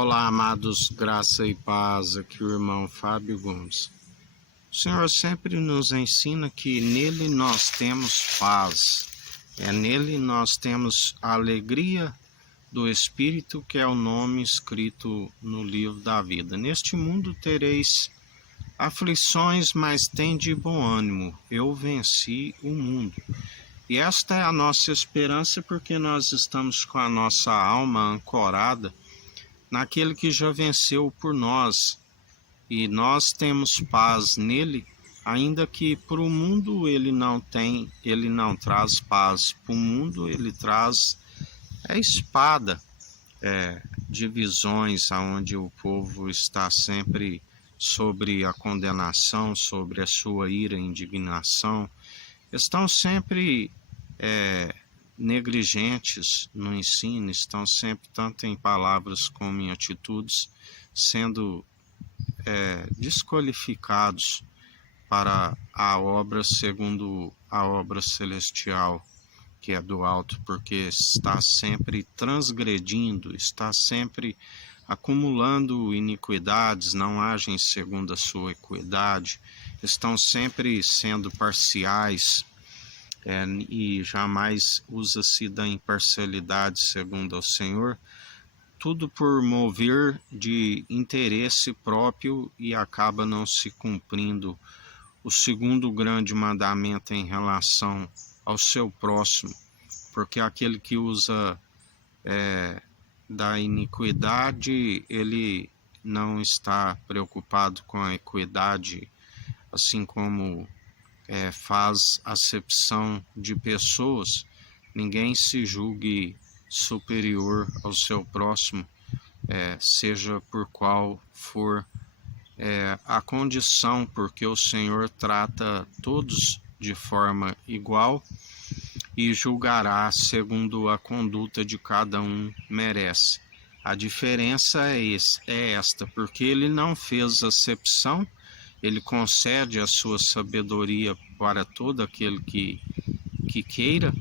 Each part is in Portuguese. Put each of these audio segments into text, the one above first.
Olá, amados, graça e paz, aqui o irmão Fábio Gomes. O Senhor sempre nos ensina que nele nós temos paz, nele nós temos a alegria do Espírito, que é o nome escrito no livro da vida. Neste mundo tereis aflições, mas tende bom ânimo, eu venci o mundo. E esta é a nossa esperança, porque nós estamos com a nossa alma ancorada naquele que já venceu por nós, e nós temos paz nele, ainda que para o mundo ele não traz paz. Para o mundo ele traz espada, divisões, onde o povo está sempre sobre a condenação, sobre a sua ira e indignação, estão sempre negligentes no ensino, estão sempre, tanto em palavras como em atitudes, sendo desqualificados para a obra segundo a obra celestial, que é do alto, porque está sempre transgredindo, está sempre acumulando iniquidades, não agem segundo a sua equidade, estão sempre sendo parciais, e jamais usa-se da imparcialidade segundo ao Senhor, tudo por mover de interesse próprio, e acaba não se cumprindo o segundo grande mandamento em relação ao seu próximo, porque aquele que usa da iniquidade, ele não está preocupado com a equidade, assim como faz acepção de pessoas. Ninguém se julgue superior ao seu próximo, seja por qual for a condição, porque o Senhor trata todos de forma igual e julgará segundo a conduta de cada um merece. A diferença é esta, porque ele não fez acepção, ele concede a sua sabedoria para todo aquele que queira,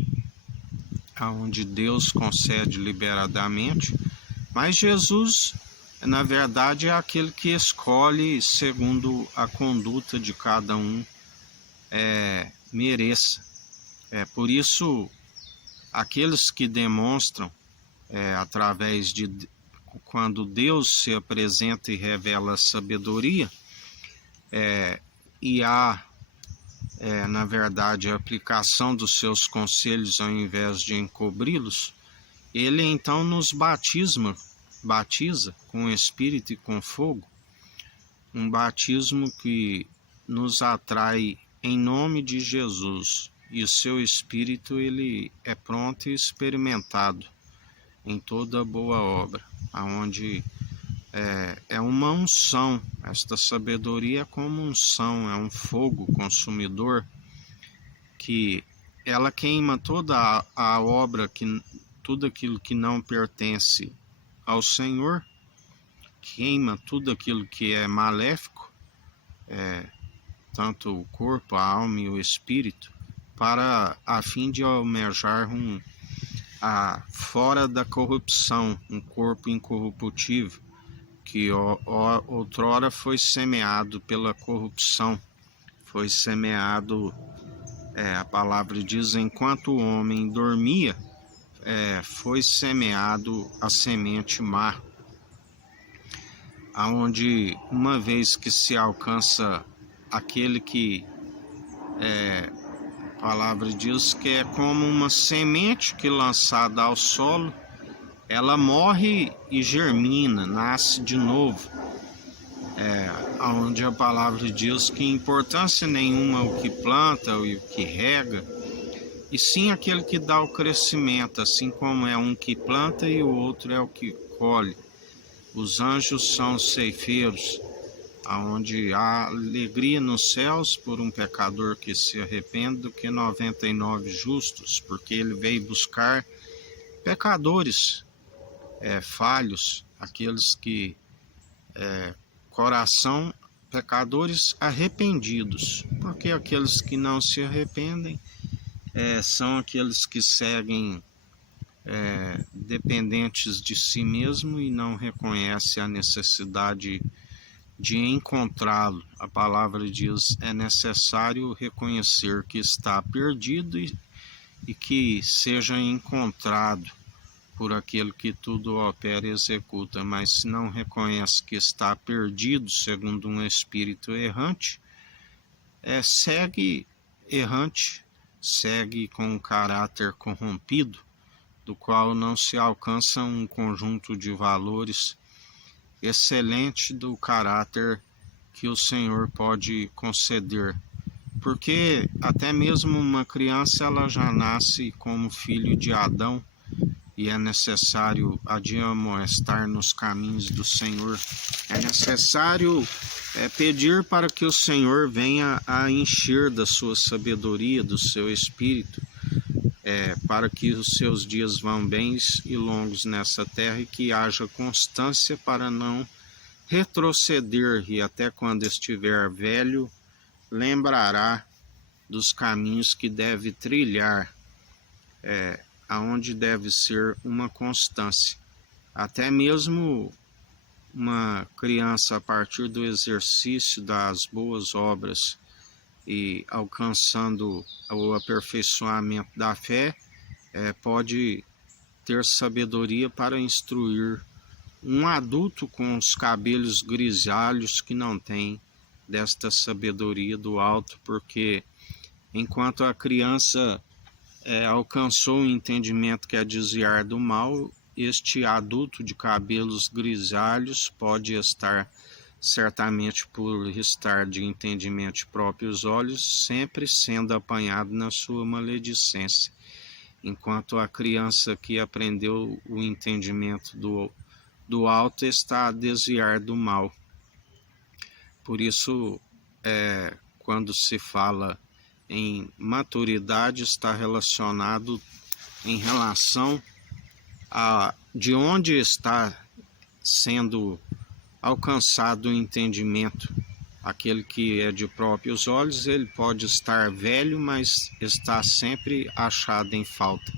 aonde Deus concede liberadamente, mas Jesus, na verdade, é aquele que escolhe segundo a conduta de cada um mereça. Por isso, aqueles que demonstram, através de quando Deus se apresenta e revela a sabedoria, e há, na verdade, a aplicação dos seus conselhos ao invés de encobri-los, ele então nos batiza com o Espírito e com fogo, um batismo que nos atrai em nome de Jesus, e o seu Espírito ele é pronto e experimentado em toda boa obra, aonde é uma unção. Esta sabedoria é como unção, é um fogo consumidor, que ela queima toda a obra, tudo aquilo que não pertence ao Senhor, queima tudo aquilo que é maléfico, tanto o corpo, a alma e o espírito, a fim de almejar fora da corrupção, um corpo incorruptível, que outrora foi semeado pela corrupção, foi semeado, a palavra diz, enquanto o homem dormia, foi semeado a semente má, aonde uma vez que se alcança aquele que a palavra diz que é como uma semente que lançada ao solo, ela morre e germina, nasce de novo, onde a palavra diz que importância nenhuma o que planta e o que rega, e sim aquele que dá o crescimento, assim como é um que planta e o outro é o que colhe. Os anjos são os ceifeiros, onde há alegria nos céus por um pecador que se arrepende do que 99 justos, porque ele veio buscar pecadores falhos, aqueles que coração, pecadores arrependidos, porque aqueles que não se arrependem são aqueles que seguem dependentes de si mesmo e não reconhecem a necessidade de encontrá-lo. A palavra diz: é necessário reconhecer que está perdido e que seja encontrado por aquele que tudo opera e executa. Mas se não reconhece que está perdido, segundo um espírito errante, segue errante, segue com um caráter corrompido, do qual não se alcança um conjunto de valores excelente do caráter que o Senhor pode conceder. Porque até mesmo uma criança, ela já nasce como filho de Adão, e é necessário admoestar nos caminhos do Senhor. É necessário pedir para que o Senhor venha a encher da sua sabedoria, do seu espírito, para que os seus dias vão bens e longos nessa terra, e que haja constância para não retroceder, e até quando estiver velho, lembrará dos caminhos que deve trilhar, aonde deve ser uma constância. Até mesmo uma criança, a partir do exercício das boas obras e alcançando o aperfeiçoamento da fé, pode ter sabedoria para instruir um adulto com os cabelos grisalhos que não tem desta sabedoria do alto, porque enquanto a criança alcançou o entendimento que é desviar do mal, este adulto de cabelos grisalhos pode estar, certamente por estar de entendimento de próprios olhos, sempre sendo apanhado na sua maledicência, enquanto a criança que aprendeu o entendimento do alto está a desviar do mal. Por isso, quando se fala em maturidade, está relacionado em relação a de onde está sendo alcançado o entendimento. Aquele que é de próprios olhos, ele pode estar velho, mas está sempre achado em falta.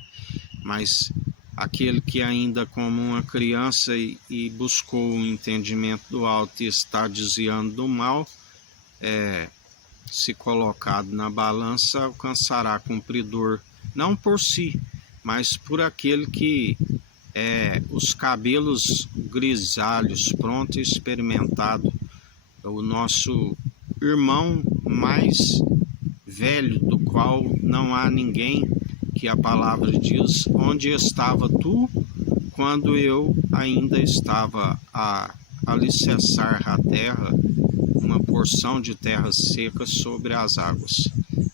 Mas aquele que ainda como uma criança e buscou o entendimento do alto e está desviando do mal, se colocado na balança, alcançará cumpridor, não por si, mas por aquele que os cabelos grisalhos, pronto e experimentado, o nosso irmão mais velho, do qual não há ninguém, que a palavra diz: onde estava tu quando eu ainda estava a alicerçar a terra, uma porção de terra seca sobre as águas.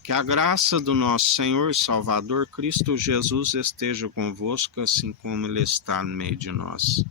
Que a graça do nosso Senhor e Salvador Cristo Jesus esteja convosco, assim como Ele está no meio de nós.